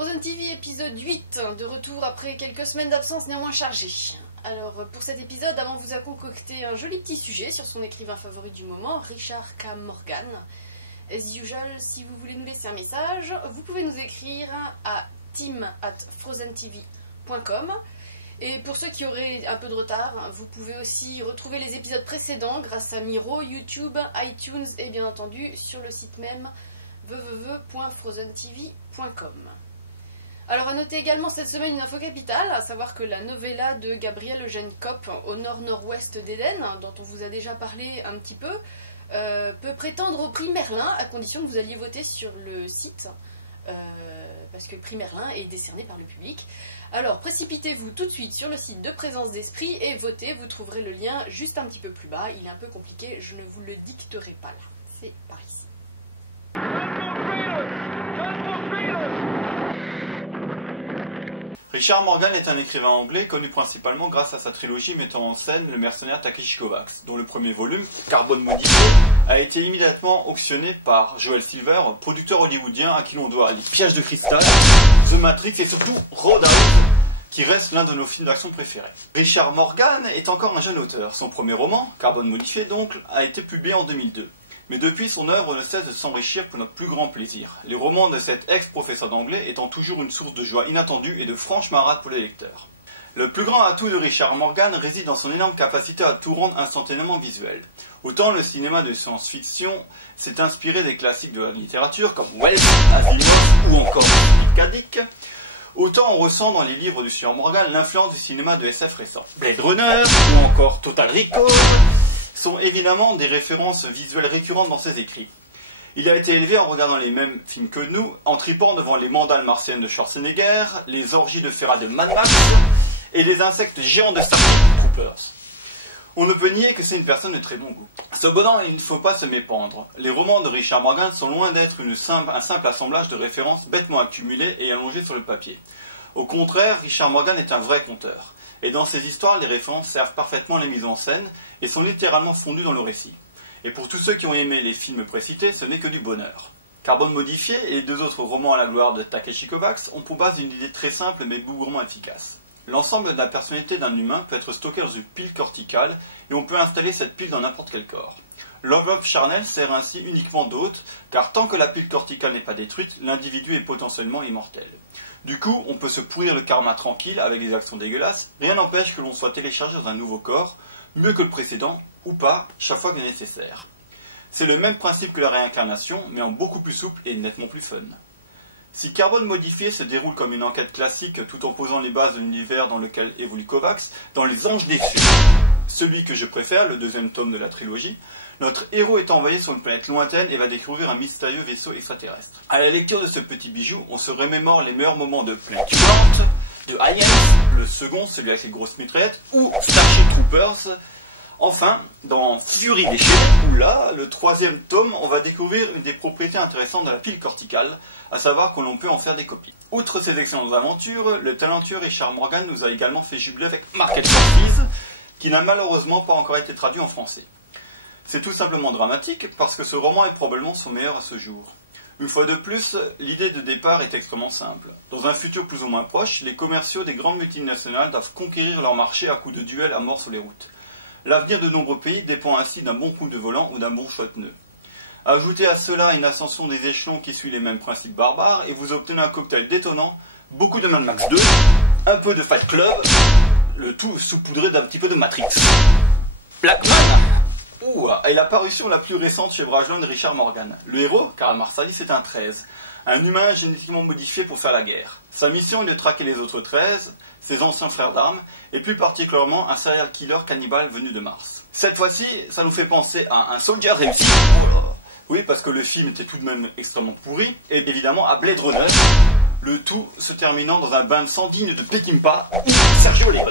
Frozen TV épisode 8, de retour après quelques semaines d'absence néanmoins chargées. Alors pour cet épisode, Amand vous a concocté un joli petit sujet sur son écrivain favori du moment, Richard K. Morgan. As usual, si vous voulez nous laisser un message, vous pouvez nous écrire à team@frozentv.com. Et pour ceux qui auraient un peu de retard, vous pouvez aussi retrouver les épisodes précédents grâce à Miro, YouTube, iTunes et bien entendu sur le site même www.frozentv.com. Alors à noter également cette semaine une info capitale, à savoir que la novella de Gabriel Eugène Kopp, Au nord-nord-ouest d'Éden, dont on vous a déjà parlé un petit peu, peut prétendre au prix Merlin, à condition que vous alliez voter sur le site, parce que le prix Merlin est décerné par le public. Alors précipitez-vous tout de suite sur le site de Présence d'Esprit et votez, vous trouverez le lien juste un petit peu plus bas, il est un peu compliqué, je ne vous le dicterai pas là, c'est par ici. Richard Morgan est un écrivain anglais connu principalement grâce à sa trilogie mettant en scène le mercenaire Takeshi Kovacs, dont le premier volume, Carbone modifié, a été immédiatement auctionné par Joel Silver, producteur hollywoodien à qui l'on doit Les Pièges de cristal, The Matrix et surtout Roadhouse, qui reste l'un de nos films d'action préférés. Richard Morgan est encore un jeune auteur. Son premier roman, Carbone modifié donc, a été publié en 2002. Mais depuis, son œuvre ne cesse de s'enrichir pour notre plus grand plaisir, les romans de cet ex-professeur d'anglais étant toujours une source de joie inattendue et de franche marade pour les lecteurs. Le plus grand atout de Richard Morgan réside dans son énorme capacité à tout rendre instantanément visuel. Autant le cinéma de science-fiction s'est inspiré des classiques de la littérature comme Wells, Asimov ou encore Philip K. Dick, autant on ressent dans les livres du Sr. Morgan l'influence du cinéma de SF récent. Blade Runner ou encore Total Recall sont évidemment des références visuelles récurrentes dans ses écrits. Il a été élevé en regardant les mêmes films que nous, en tripant devant les mandales martiennes de Schwarzenegger, les orgies de Ferrat de Mad Max et les insectes géants de Starship Troopers. On ne peut nier que c'est une personne de très bon goût. Cependant, il ne faut pas se mépendre. Les romans de Richard Morgan sont loin d'être un simple assemblage de références bêtement accumulées et allongées sur le papier. Au contraire, Richard Morgan est un vrai conteur. Et dans ses histoires, les références servent parfaitement les mises en scène et sont littéralement fondues dans le récit. Et pour tous ceux qui ont aimé les films précités, ce n'est que du bonheur. Carbone modifié et les deux autres romans à la gloire de Takeshi Kovacs ont pour base une idée très simple mais bougrement efficace. L'ensemble de la personnalité d'un humain peut être stocké dans une pile corticale et on peut installer cette pile dans n'importe quel corps. L'enveloppe charnelle sert ainsi uniquement d'hôte, car tant que la pile corticale n'est pas détruite, l'individu est potentiellement immortel. Du coup, on peut se pourrir le karma tranquille avec des actions dégueulasses, rien n'empêche que l'on soit téléchargé dans un nouveau corps, mieux que le précédent, ou pas, chaque fois que nécessaire. C'est le même principe que la réincarnation, mais en beaucoup plus souple et nettement plus fun. Si Carbone modifié se déroule comme une enquête classique tout en posant les bases de l'univers dans lequel évolue Kovacs, dans Les Anges déçus, celui que je préfère, le deuxième tome de la trilogie, notre héros est envoyé sur une planète lointaine et va découvrir un mystérieux vaisseau extraterrestre. À la lecture de ce petit bijou, on se remémore les meilleurs moments de Planet Command, de Alien, le second, celui avec les grosses mitraillettes, ou Starship Troopers. Enfin, dans Fury déchaînée, où là, le troisième tome, on va découvrir une des propriétés intéressantes de la pile corticale, à savoir que l'on peut en faire des copies. Outre ces excellentes aventures, le talentueux Richard Morgan nous a également fait jubiler avec Market Forces, qui n'a malheureusement pas encore été traduit en français. C'est tout simplement dramatique, parce que ce roman est probablement son meilleur à ce jour. Une fois de plus, l'idée de départ est extrêmement simple. Dans un futur plus ou moins proche, les commerciaux des grandes multinationales doivent conquérir leur marché à coups de duels à mort sur les routes. L'avenir de nombreux pays dépend ainsi d'un bon coup de volant ou d'un bon choix de pneus. Ajoutez à cela une ascension des échelons qui suit les mêmes principes barbares et vous obtenez un cocktail détonnant, beaucoup de Mad Max 2, un peu de Fight Club, le tout saupoudré d'un petit peu de Matrix. Blackman et la parution la plus récente chez Brajlon de Richard Morgan. Le héros, Karl Marsalis, est un 13, un humain génétiquement modifié pour faire la guerre. Sa mission est de traquer les autres 13, ses anciens frères d'armes, et plus particulièrement un serial killer cannibale venu de Mars. Cette fois-ci, ça nous fait penser à un soldat réussi. Oui, parce que le film était tout de même extrêmement pourri, et évidemment à Blade Runner, le tout se terminant dans un bain de sang digne de Peckinpah ou Sergio Leone.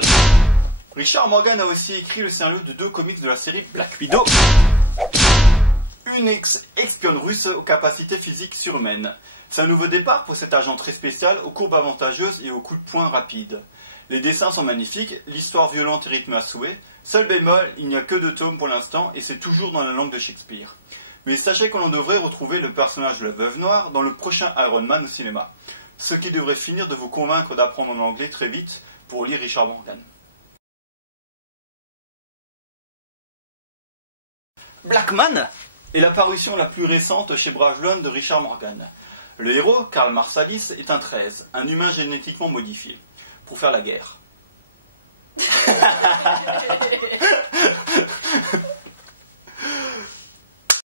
Richard Morgan a aussi écrit le scénario de 2 comics de la série Black Widow, une ex-espionne russe aux capacités physiques surhumaines. C'est un nouveau départ pour cet agent très spécial, aux courbes avantageuses et aux coups de poing rapides. Les dessins sont magnifiques, l'histoire violente et rythmée à souhait. Seul bémol, il n'y a que 2 tomes pour l'instant et c'est toujours dans la langue de Shakespeare. Mais sachez que l'on devrait retrouver le personnage de la Veuve Noire dans le prochain Iron Man au cinéma. ce qui devrait finir de vous convaincre d'apprendre l'anglais très vite pour lire Richard Morgan. Blackman est la parution la plus récente chez Bragelonne de Richard Morgan. Le héros, Karl Marsalis, est un 13, un humain génétiquement modifié, pour faire la guerre.